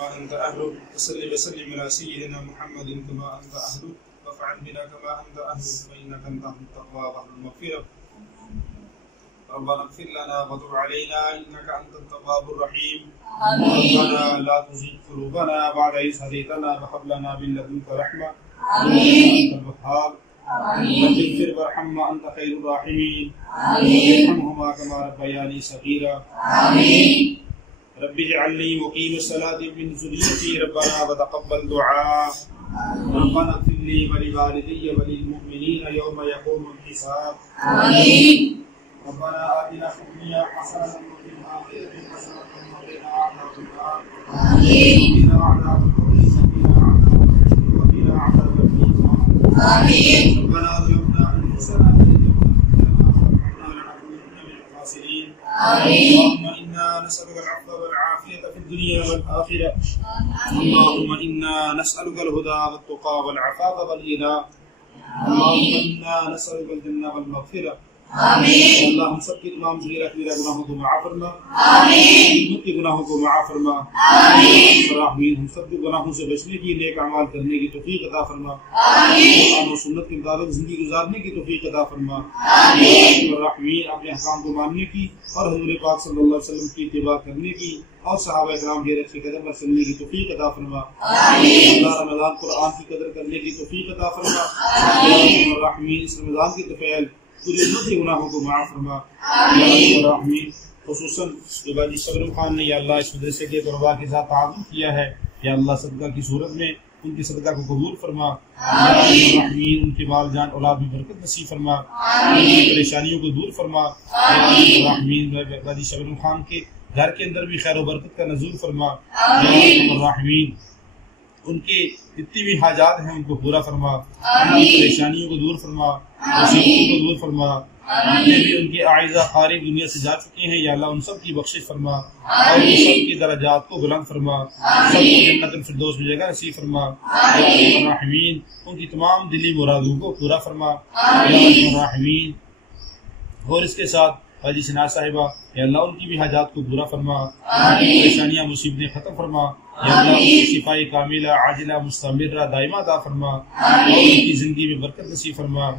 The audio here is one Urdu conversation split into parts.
كما أنت أهل، وصل وسلم على سيدنا محمد كما أنت أهل، وافعل بنا كما أنت أهل، فإنك أنت أهل التقوى وأهل المغفرة. ربنا اغفر لنا وتب علينا إنك أنت التواب الرحيم. ربنا لا تزغ قلوبنا بعد إذ هديتنا وهب لنا من لدنك رحمة إنك أنت الوهاب. رب اغفر وارحمهما أنت خير الراحمين. ارحمهما كما ربياني صغيرا. رب اجعلني مقيم الصلاة من ذريتي ربنا وتقبل دعاء. ربنا اغفر لي ولوالدي وللمؤمنين يوم يقوم الحساب. ربنا آتنا في الدنيا حسنة وفي الآخرة حسنة وقنا عذاب النار. وقنا عذاب القبر وقنا عذاب النار. ربنا ظلمنا أنفسنا وإن لم تغفر لنا وترحمنا لنكونن من الخاسرين. اللهم إنا نسألك العفو والعافية في الدنيا والآخرة. اللهم إنا نسألك الهدى والتقى والعفاف والغنى. اللهم إنا نسألك الجنة والمغفرة. اللہ ہم سب کی تمام صغیرہ کبیرہ گناہوں کو معاف فرما. امت کے گناہوں کو معاف فرما. آمین. ہم سب کے گناہوں سے بچنے کی، نیک اعمال کرنے کی توفیق عطا فرما. قرآن و سنت کے مطابق زندگی گزارنے کی توفیق عطا فرما. آمین. اپنے احکام کو ماننے کی اور حضور پاک صلی اللہ علیہ وسلم کی اتباع کرنے کی اور صحابہ کرام کے رخ قدم پر چلنے کی توفیق عطا فرما. اللہ رمضان قرآن کی قدر کرنے کی توفیق عطا فرما. آمین. اس رمضان کی طفیل پوری امت کے گناہوں کو معاف فرما. آمین. خصوصاً جو بھائی شبرم خان نے یا اللہ اس مدرسے کے طلباء کے ساتھ تعاون کیا ہے، یا اللہ صدقہ کی صورت میں ان کی صدقہ کو قبول فرما. آمین. ان کے مال جان اولاد میں برکت نصیب فرما. ان کی پریشانیوں کو دور فرما. آمین. بھائی شبرم خان کے گھر کے اندر بھی خیر و برکت کا نزول فرما. آمین. ان کے جتنی بھی حاجات ہیں ان کو پورا فرما. ان کی پریشانیوں کو دور فرما، مصیبتوں کو دور فرما. جتنے بھی ان کے اعزا خارج دنیا سے جا چکے ہیں یا اللہ ان سب کی بخشش فرما اور ان سب کی درجات کو بلند فرما. سب کو جنت الفردوس میں جگہ نصیب فرما. آمین. ان کی تمام دلی مرادوں کو پورا فرما. آمین. اور اس کے ساتھ حاجی سنا صاحبہ یا اللہ ان کی بھی حاجات کو پورا فرما. پریشانیاں مصیبتیں ختم فرما. یا اللہ ان کی شفاء کاملہ عاجلہ مستمرہ دائمہ عطا فرما اور ان کی زندگی میں برکت نصیب فرما.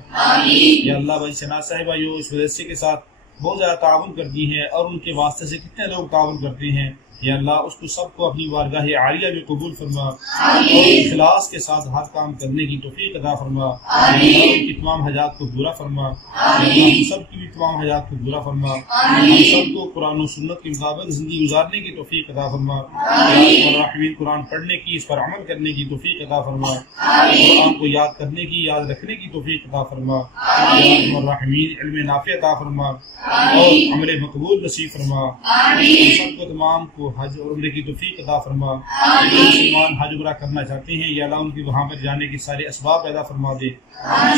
یا اللہ بھائی شنا صاحبہ جو اس مدرسے کے ساتھ بہت زیادہ تعاون کرتی ہیں اور ان کے واسطے سے کتنے لوگ تعاون کرتے ہیں، یا اللہ اس کو سب کو اپنی بارگاہ عالیہ میں قبول فرما اور اخلاص کے ساتھ ہر کام کرنے کی توفیق عطا فرما. ان کی تمام حاجات کو پورا فرما. ہم سب کی بھی تمام حاجات کو پورا فرما. ہم سب کو قرآن و سنت کے مطابق زندگی گزارنے کی توفیق عطا فرما. آمین. قرآن پڑھنے کی، اس پر عمل کرنے کی توفیق عطا فرما. قرآن کو یاد کرنے کی، یاد رکھنے کی توفیق عطا فرما. آمین. علم نافع عطا فرما اور عمل مقبول نصیب فرما. ہم سب کو تمام کو حج اور عمرے کی توفیق عطا فرما. مسلمان حج عمرہ کرنا چاہتے ہیں یا اللہ ان کی وہاں پر جانے کے سارے اسباب پیدا فرما دے.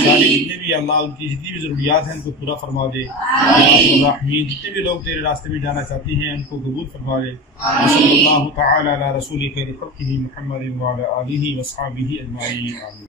سارے جتنے بھی اللہ ان کی جتنی بھی ضروریات ہیں ان کو پورا فرما دے. آمین. جتنے بھی لوگ تیرے راستے میں جانا چاہتے ہیں ان کو قبول فرما دے. صلی اللہ تعالی علی رسول خیر خلقہ محمد وعلی آلہ وصحبہ اجمعین. آمین.